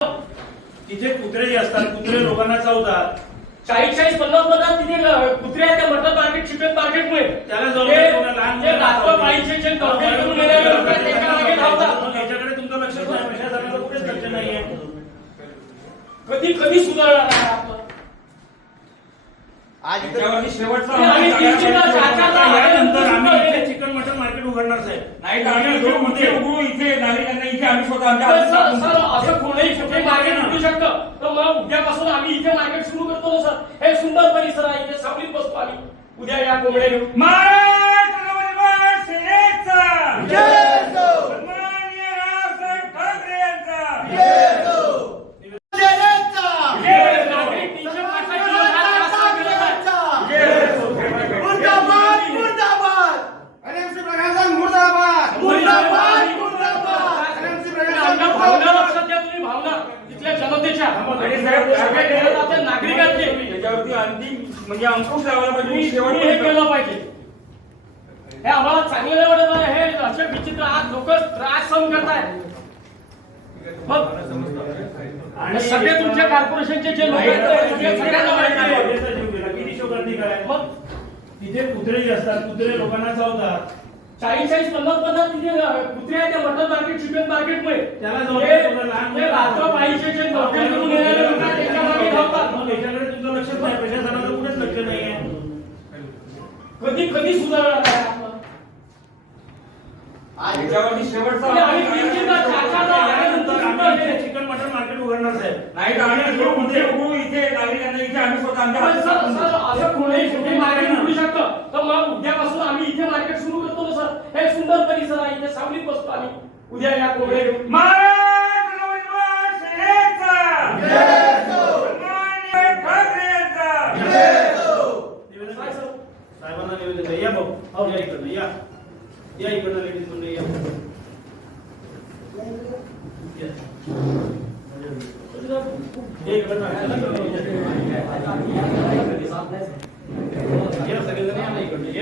तिथे कुत्रे जे असतात, कुत्रे लोकांना चावतात. 40-50 तिथे कुत्रे आहेत त्या मटन मार्केट, चिकन मार्केटमुळे त्याला पाळीचे जे कंप्लेंट करून गेलेले लोक आहेत त्यांच्या मागे धावतात. याच्याकडे तुमचं लक्ष नाही, प्रशासनाचं कुठेच लक्ष नाहीये. कधी कधी सुधारणार आहे आपलं? आज इथे शेवटचा आम्ही यानंतर आम्ही इथे चिकन मटन मार्केट उघडणार साहेब. नाही तर आम्ही इथे उघडू, इथे नागरिकांना इथे आम्ही स्वतः सर असं कोणीही कुठे मार्केट उघडू शकतं. तर मग उद्यापासून आम्ही इथे मार्केट सुरू करतो ना सर. हे सुंदर परिसर आहे, इथे सावलीत बसतो आम्ही. उद्या या कोंबड्या घेऊन. नागरिकांचे त्याच्यावरती अंतिम म्हणजे अंकुश लावायला पाहिजे, शेवट हे केलं पाहिजे. हे आम्हाला चांगलं नाही वाटत आहे. हे असे विचित्र आज लोक त्रास सहन करतायत. मग सगळे तुमच्या कॉर्पोरेशनचे जे लोक आहेत ते सगळ्यांना माहिती आहे. मग तिथे कुत्रे जे असतात, कुत्रे लोकांना चावतात. 40-50 तिथे कुत्रे आहेत त्या मटन मार्केट, चिकन मार्केटमुळे त्याला रात्र पाळीचे जे कंप्लेंट करून गेलेले लोक आहेत त्यांच्या मागे धावतात. याच्याकडे तुमचं लक्ष नाही, प्रशासनाचं कुठेच लक्ष नाहीये. कधी कधी सुधारणार आहे आपलं? त्याच्यावरती शेवटचा यानंतर आम्ही इथे चिकन मटन मार्केट उघडणार साहेब. नाही तर आम्ही इथे उघडू, इथे नागरिकांना इथे आम्ही स्वतः असं कोणीही कुठे मार्केट उघडू शकतं. तर मग उद्यापासून आम्ही इथे मार्केट सुरू करतो ना सर. हे सुंदर परिसर आहे, इथे सावलीत बसतो आम्ही. उद्या या कोंबड्या घेऊन. साहेबांना निवेदन द्या. या भाऊ, या इकडनं या इकडनं लेडीज मंडळी या. सगळेजण या ना इकडनं.